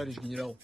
товарищ генерал.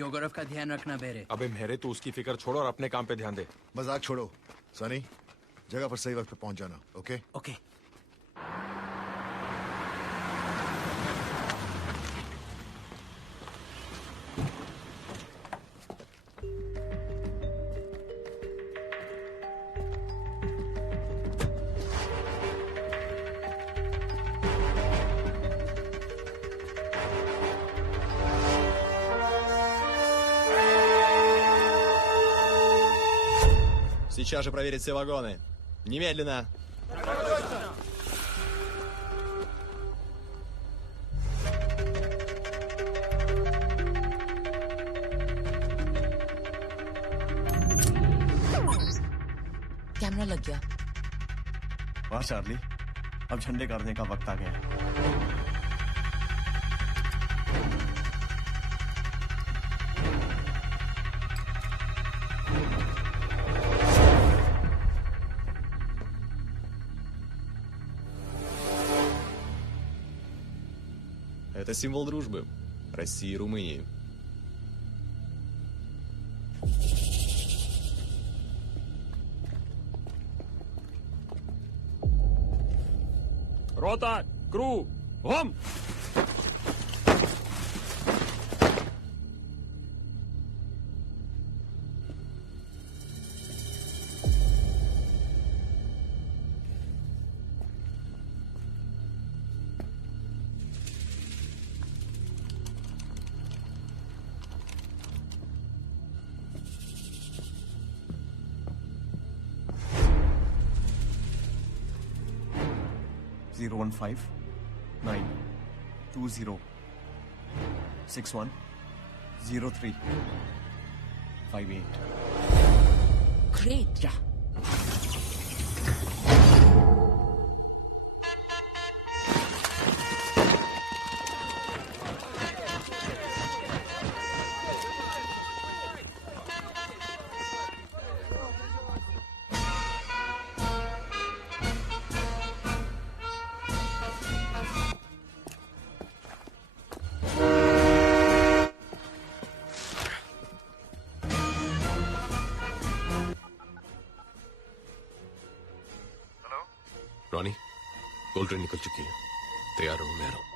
योगरव का ध्यान रखना बेरे। अबे मेरे तो उसकी फिक्र छोड़ो और अपने काम पे ध्यान दे। मजाक छोड़ो सनी, जगह पर सही वक्त पे पहुंच जाना। Okay okay. Сейчас же проверить все вагоны. Немедленно. कैमरा लग गया। वाह चार्ली, अब झंडे गाड़ने का वक्त आ गया। Это символ дружбы России и Румынии. Рота, кру, гом! Zero 15 9 20 61 03 58. Great. Yeah. Ronnie, gold train निकल चुकी है। तैयार रहो, मैं आ रहा हूं।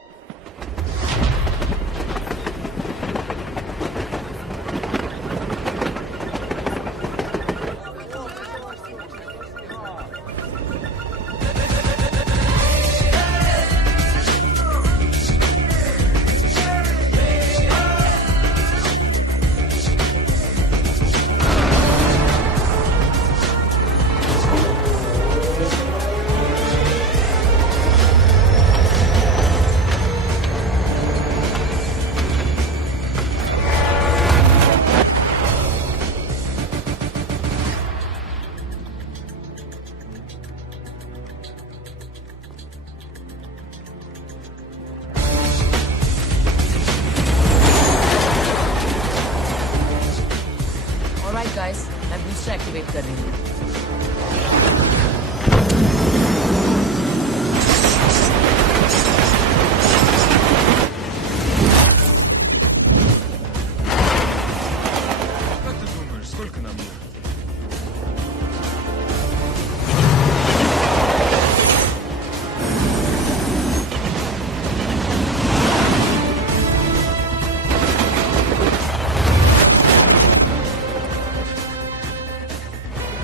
गाइस, मैं बूस्टर एक्टिवेट कर रही हूँ।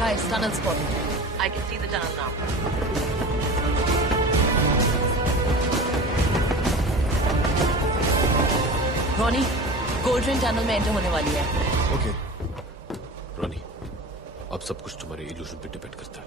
Guys, tunnel spotted. I can see the tunnel now. Ronnie, gold train tunnel में एंटर होने वाली है। ओके रॉनी, अब सब कुछ तुम्हारे इल्यूजन पे डिपेंड करता है।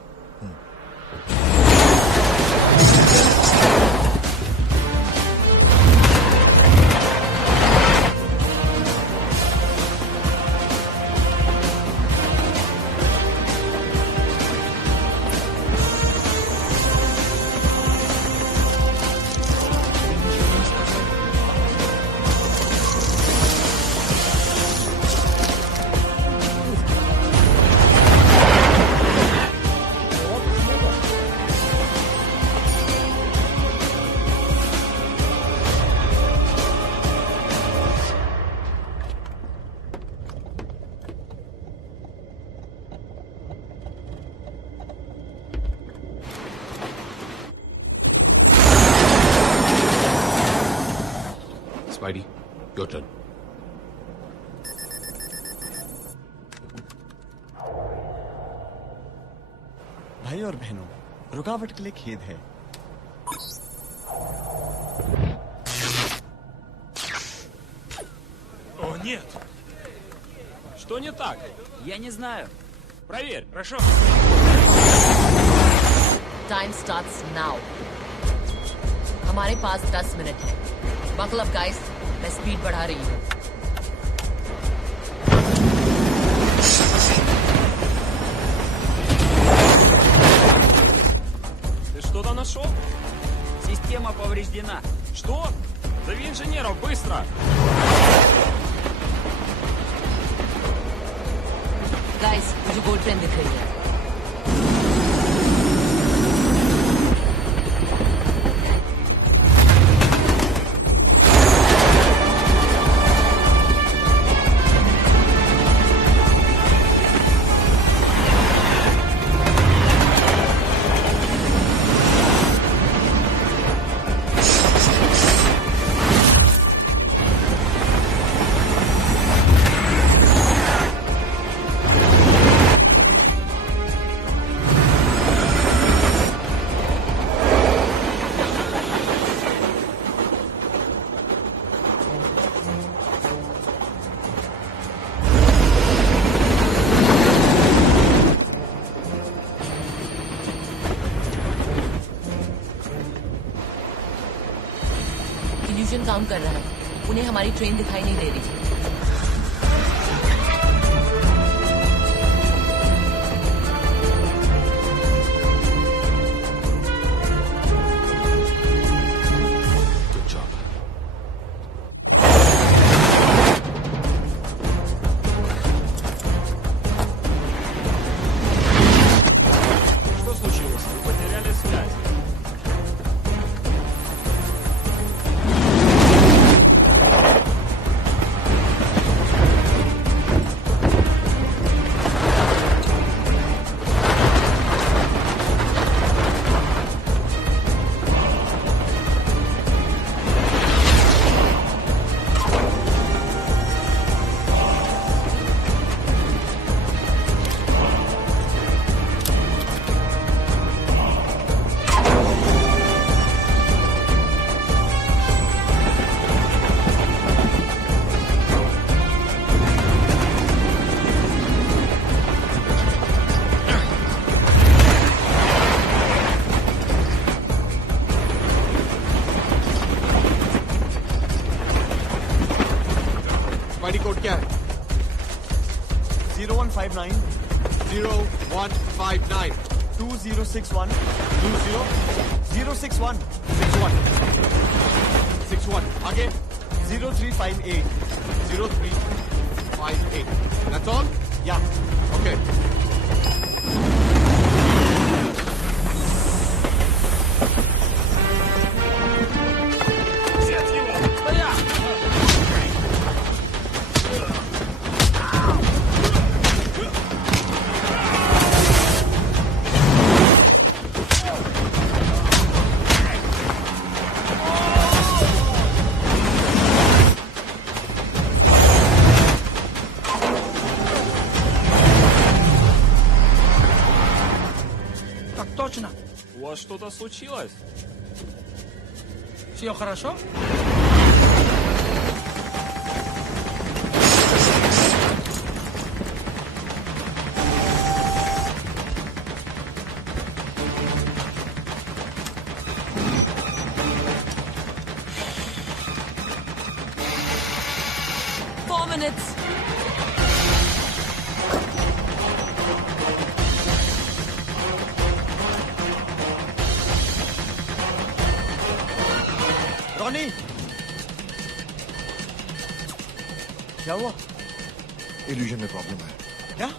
Spidey, your turn. भाई और बहनों, रुकावट के लिए खेद है। О, нет! Что не так? Я не знаю. Проверь, хорошо? Time starts now. हमारे पास 10 मिनट है। Buckle up, guys. मैं स्पीड बढ़ा रही हूँ। Ты что-то нашел? Система повреждена. Что? Зови инженеров, быстро! Guys, मुझे गोल्ड ट्रेन दिख रही है। इल्यूजन काम कर रहा है। उन्हें हमारी ट्रेन दिखाई नहीं दे रही। Good job. Что случилось? Вы потеряли связь. स्पाइडी कोड क्या है? 0159 0159 2061 20 061 61 आगे 0358 0358 That's all? Yeah. Okay. Взять его! Стоять! Так точно. У вас что-то случилось? Все хорошо? 4 minutes. Ronnie, क्या हुआ? इल्यूजन में प्रॉब्लम है। क्या?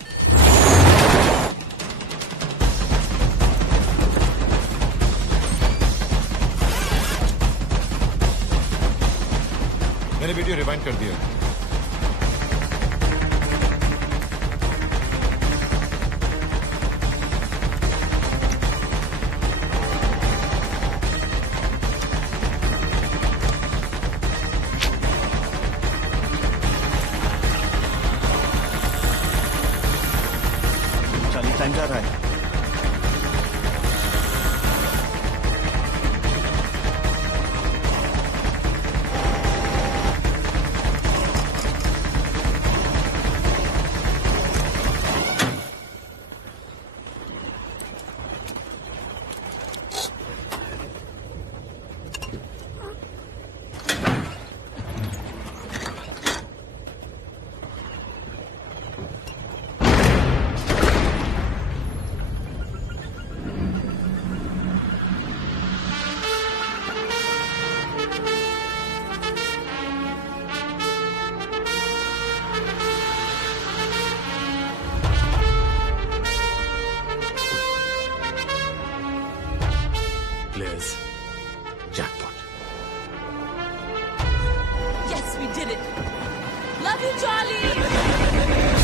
मैंने वीडियो रिवाइंड कर दिया। चार्ली, टाइम जा रहा है। Liz, jackpot. Yes, we did it. Love you, Charlie.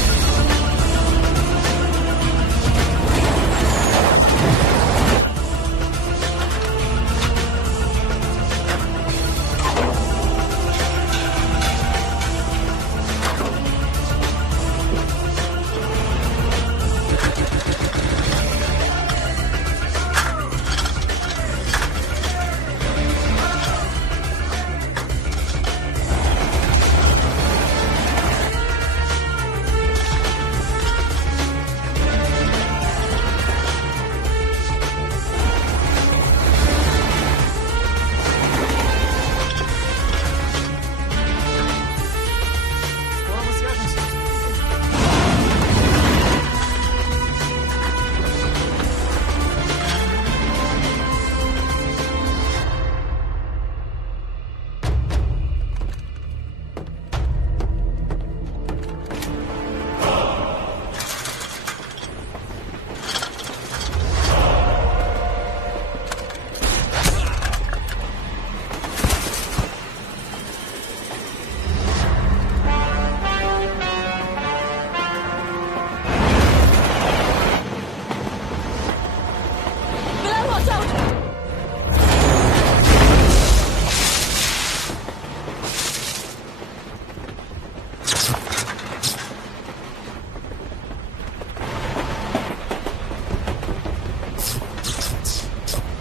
Bilal, watch out.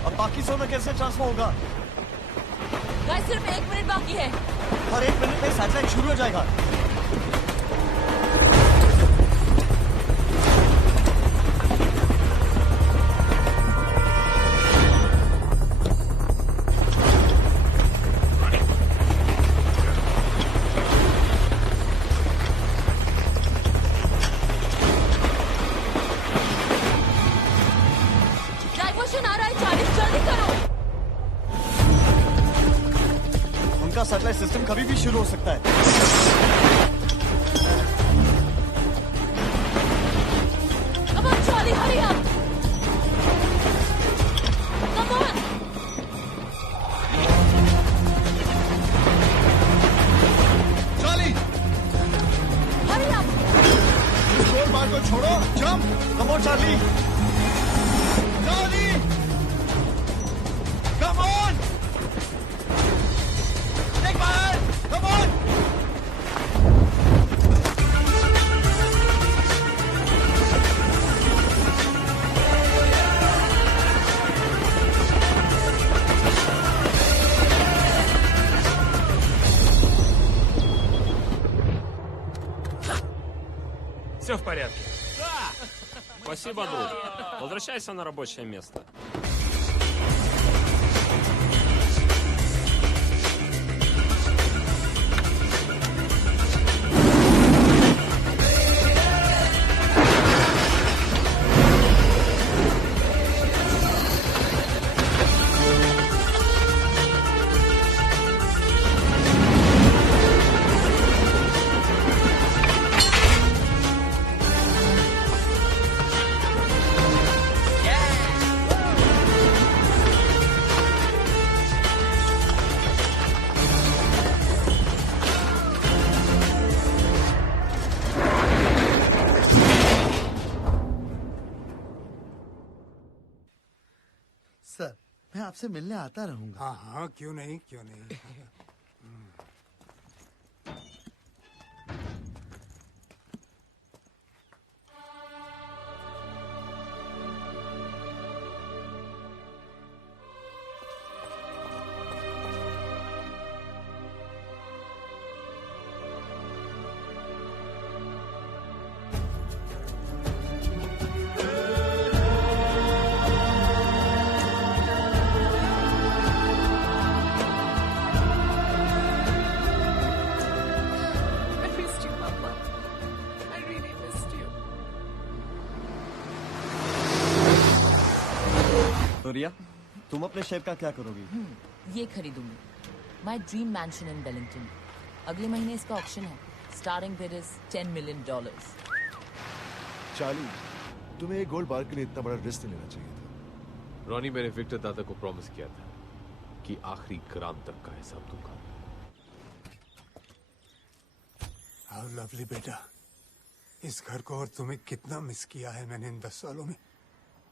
अब बाकी सोना कैसे ट्रांसफर होगा? Guys, सिर्फ 1 मिनट बाकी है. हर 1 मिनट में सैटेलाइट शुरू हो जाएगा। डाइवर्शन आ रहा है, चार्ली, जल्दी करो. उनका सैटेलाइट सिस्टम कभी भी शुरू हो सकता है। Come on, Charlie, hurry up. Come on. Charlie, Hurry up. इस गोल बार को छोड़ो, jump. Come on Charlie. Charlie, come on. एक बार, कम ऑन। Все в порядке. Спасибо, друг. Возвращайся на рабочее место. आपसे मिलने आता रहूंगा। हाँ हाँ, क्यों नहीं, क्यों नहीं। I missed you, Papa. I really missed you. तो रिया, तुम अपने शेफ का क्या करोगी? ये खरीदूंगी। My dream mansion in Wellington. अगले महीने इसका ऑक्शन है। Starting bid is $10 million. Charlie, तुम्हें एक गोल्ड बार के लिए इतना बड़ा रिस्क नहीं लेना चाहिए था। रॉनी, मैंने विक्टर दादा को प्रॉमिस किया था कि आखिरी ग्राम तक का हिसाब दूंगा। हाउ लवली बेटा, इस घर को और तुम्हें कितना मिस किया है मैंने इन 10 सालों में।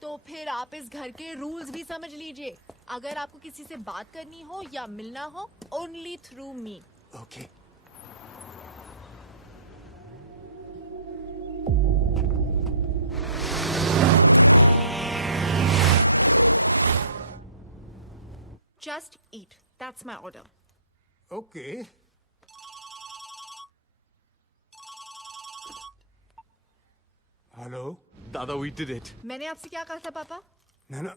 तो फिर आप इस घर के रूल्स भी समझ लीजिए। अगर आपको किसी से बात करनी हो या मिलना हो, only through me. Okay. Just eat. That's my order. Okay. Hello दादा, we did it. मैंने आपसे क्या कहा था पापा? नैना,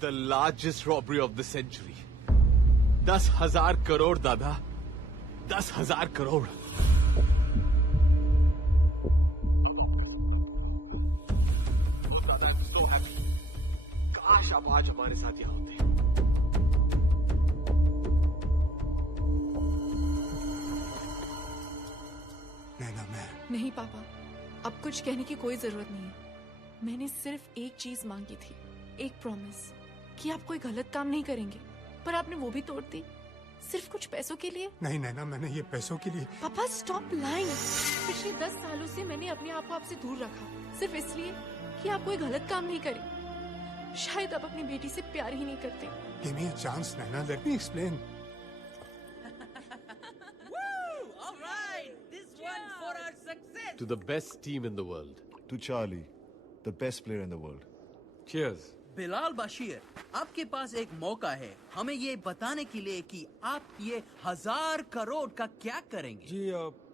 The largest robbery of the century. 10,000 crore दादा, 10,000 करोड़। Oh, दादा, I'm so happy. काश आप आज हमारे साथ यहाँ होते। नैना, मैं नहीं पापा, अब कुछ कहने की कोई जरूरत नहीं है। मैंने सिर्फ एक चीज मांगी थी, एक प्रॉमिस कि आप कोई गलत काम नहीं करेंगे, पर आपने वो भी तोड़ दी, सिर्फ कुछ पैसों के लिए। नहीं नैना, मैंने ये पैसों के लिए। पापा स्टॉप लाइंग। पिछले 10 सालों से मैंने अपने आप को आपसे दूर रखा, सिर्फ इसलिए कि आप कोई गलत काम नहीं करें। शायद आप अपनी बेटी से प्यार ही नहीं करते। Give me a chance, Naina. Let me explain. All right, this one for our success. To the best team in the world. To Charlie, the best player in the world. Cheers. Bilal Bashir, आपके पास एक मौका है हमें ये बताने के लिए कि आप ये 1000 करोड़ का क्या करेंगे। जी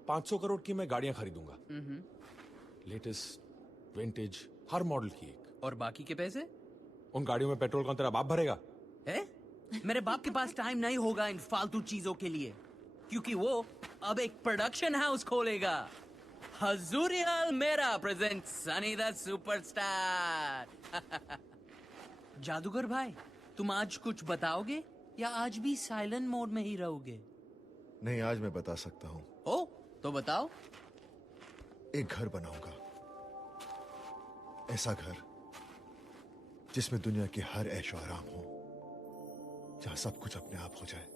500 करोड़ की मैं गाड़ियां खरीदूंगा। लेटेस्ट विंटेज हर मॉडल की एक। और बाकी के पैसे? उन गाड़ियों में पेट्रोल कौन तेरा बाप भरेगा? मेरे बाप के पास टाइम नहीं होगा इन फालतू चीजों के लिए, क्योंकि वो अब एक प्रोडक्शन हाउस खोलेगा। हजूरियल मेरा प्रेजेंट सनी द सुपरस्टार। जादूगर भाई, तुम आज कुछ बताओगे या आज भी साइलेंट मोड में ही रहोगे? नहीं, आज मैं बता सकता हूँ। ओ, तो बताओ। एक घर बनाऊंगा, ऐसा घर जिसमें दुनिया के हर ऐशो आराम हो, जहां सब कुछ अपने आप हो जाए,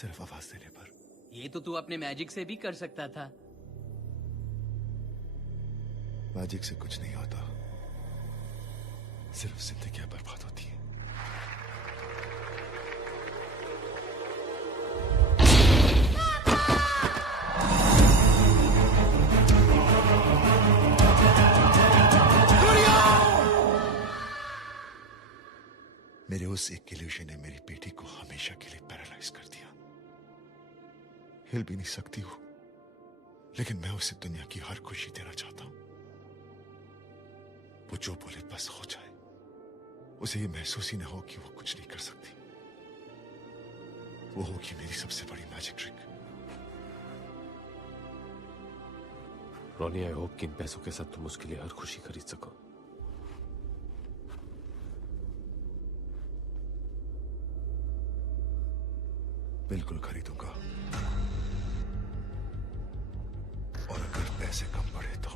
सिर्फ आवाज देने पर। ये तो तू अपने मैजिक से भी कर सकता था। मैजिक से कुछ नहीं होता, सिर्फ जिंदगियां बर्बाद होती हैं। मेरे उस एक इल्यूजन ने मेरी बेटी को हमेशा के लिए पैरालाइज कर दिया। हिल भी नहीं सकती हूँ, लेकिन मैं उसे दुनिया की हर खुशी देना चाहता हूं। वो जो बोले बस हो जाए, उसे ये महसूस ही ना हो कि वो कुछ नहीं कर सकती। वो होगी मेरी सबसे बड़ी magic trick. Ronnie, I hope कि इन पैसों के साथ तुम उसके लिए हर खुशी खरीद सको। बिल्कुल खरीदूंगा, और अगर पैसे कम पड़े तो।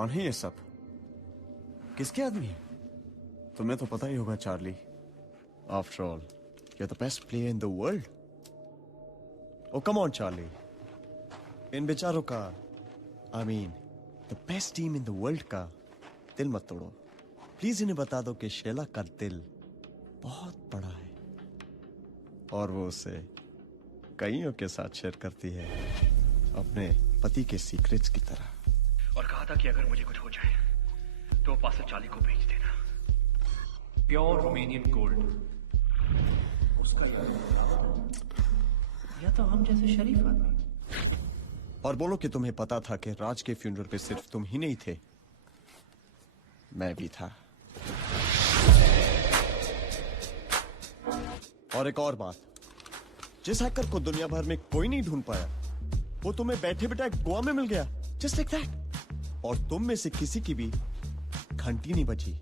कौन है ये सब? किसके आदमी है? तुम्हें तो पता ही होगा Charlie. After all you are the best player in the world. Oh come on Charlie, इन बेचारों का the best team in the world का दिल मत तोड़ो। प्लीज इन्हें बता दो कि शेला का दिल बहुत बड़ा है और वो उसे कईयों के साथ शेयर करती है, अपने पति के सीक्रेट्स की तरह। और कहा था कि अगर मुझे कुछ हो जाए तो पास्टर चार्ली को भेज देना। प्योर रोमेनियन गोल्ड, उसका या तो हम जैसे शरीफ आदमी। और बोलो कि तुम्हें पता था कि राज के फ्यूनरल पे सिर्फ तुम ही नहीं थे, मैं भी था। और एक और बात, जिस हैकर को दुनिया भर में कोई नहीं ढूंढ पाया, वो तुम्हें बैठे बैठे गोवा में मिल गया, जस्ट लाइक दैट। और तुम में से किसी की भी घंटी नहीं बची।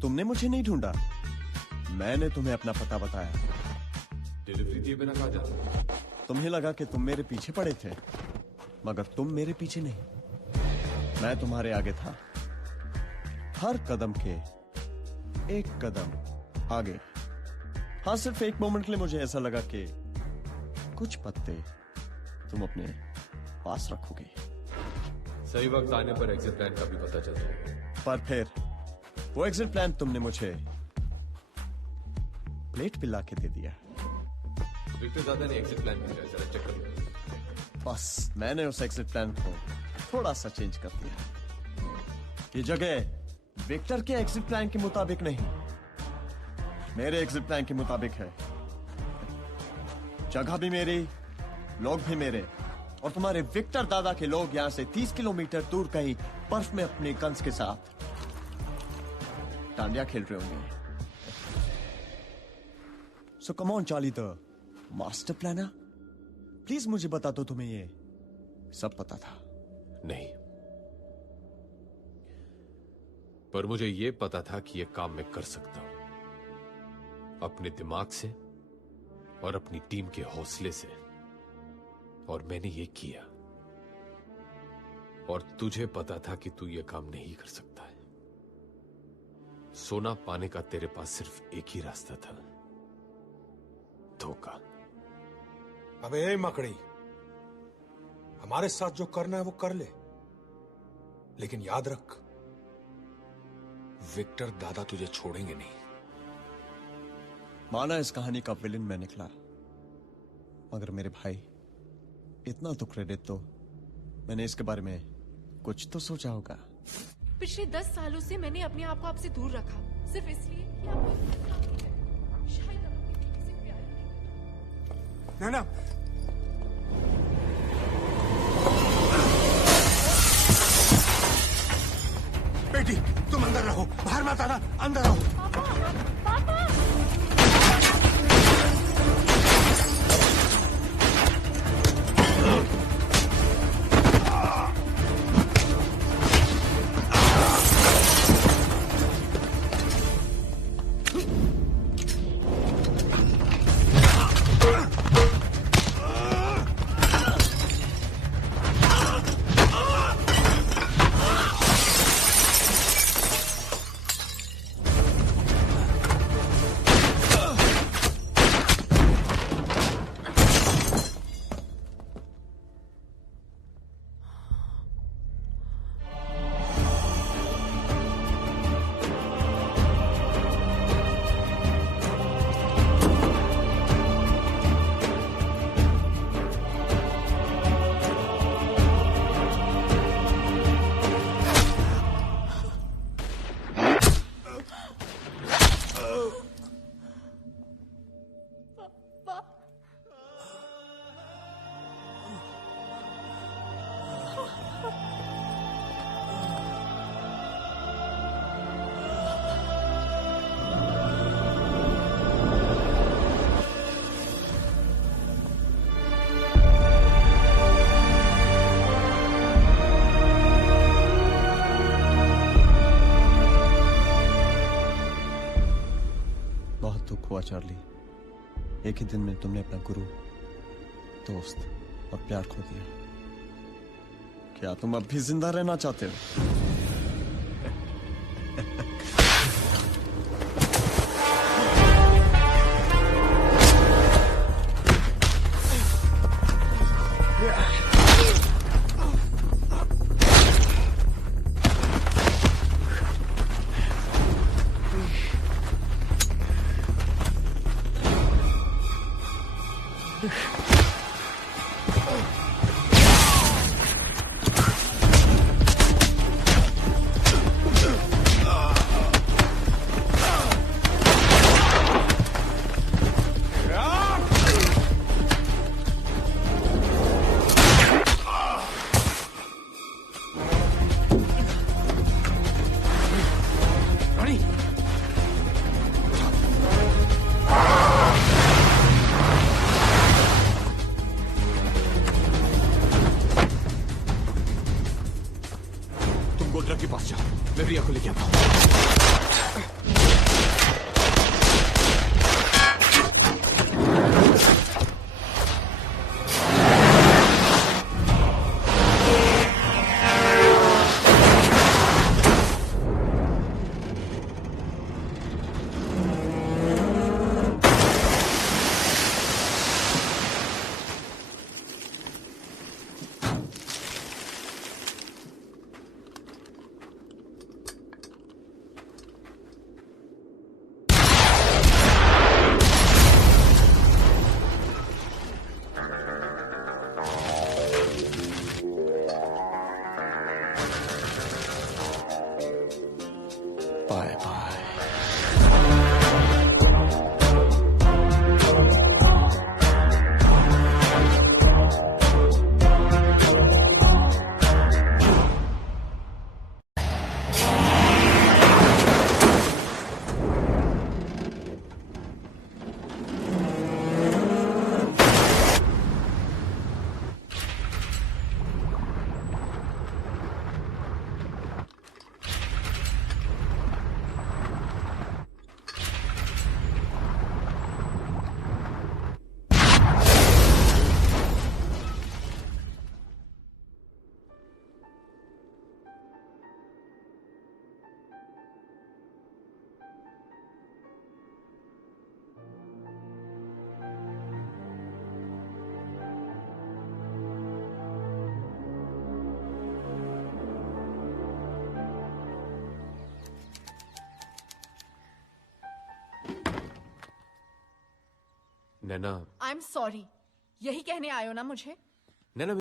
तुमने मुझे नहीं ढूंढा, मैंने तुम्हें अपना पता बताया। डिलीवरी दिए बिना कहा जाता? तुम्हें लगा कि तुम मेरे पीछे पड़े थे, मगर तुम मेरे पीछे नहीं, मैं तुम्हारे आगे था। हर कदम के एक कदम आगे। हाँ, सिर्फ एक मोमेंट के लिए मुझे ऐसा लगा कि कुछ पत्ते तुम अपने पास रखोगे। सही वक्त आने पर एग्जिट प्लान का भी पता चल जाएगा। पर फिर वो एग्जिट प्लान तुमने मुझे प्लेट पे ला के दे दिया। विक्टर दादा ने एग्जिट प्लान भेजा, जरा चेक कर लो। बस मैंने उस एग्जिट प्लान को थोड़ा सा चेंज कर दिया। ये जगह विक्टर के एग्जिट प्लान के मुताबिक नहीं, मेरे एग्जिट प्लान के मुताबिक है। जगह भी मेरी, लोग भी मेरे, और तुम्हारे विक्टर दादा के लोग यहां से 30 किलोमीटर दूर कहीं बर्फ में अपने गन्स के साथ डांडिया खेल रहे होंगे। So come on Charlie, the master planner, please मुझे बता दो तुम्हें ये सब पता था? नहीं, पर मुझे यह पता था कि यह काम मैं कर सकता हूं, अपने दिमाग से और अपनी टीम के हौसले से, और मैंने ये किया। और तुझे पता था कि तू यह काम नहीं कर सकता है। सोना पाने का तेरे पास सिर्फ एक ही रास्ता था, धोखा। अबे मकड़ी, हमारे साथ जो करना है वो कर ले, लेकिन याद रख, विक्टर दादा तुझे छोड़ेंगे नहीं। माना इस कहानी का विलेन मैं निकला, मगर मेरे भाई, इतना तो क्रेडिट दो, मैंने इसके बारे में कुछ तो सोचा होगा। पिछले 10 सालों से मैंने अपने आप को आपसे दूर रखा, सिर्फ इसलिए कि आप शायद आप किसी से प्यार नहीं। ना बेटी, तुम अंदर रहो, बाहर मत आना, अंदर रहो। पापा! चार्ली, एक ही दिन में तुमने अपना गुरु, दोस्त और प्यार खो दिया। क्या तुम अब भी जिंदा रहना चाहते हो? गोल्डर के पास जाओ, मैं रिया को लेके आता हूँ। Bye bye. Naina, I am sorry, यही कहने आए हो ना मुझे? नैना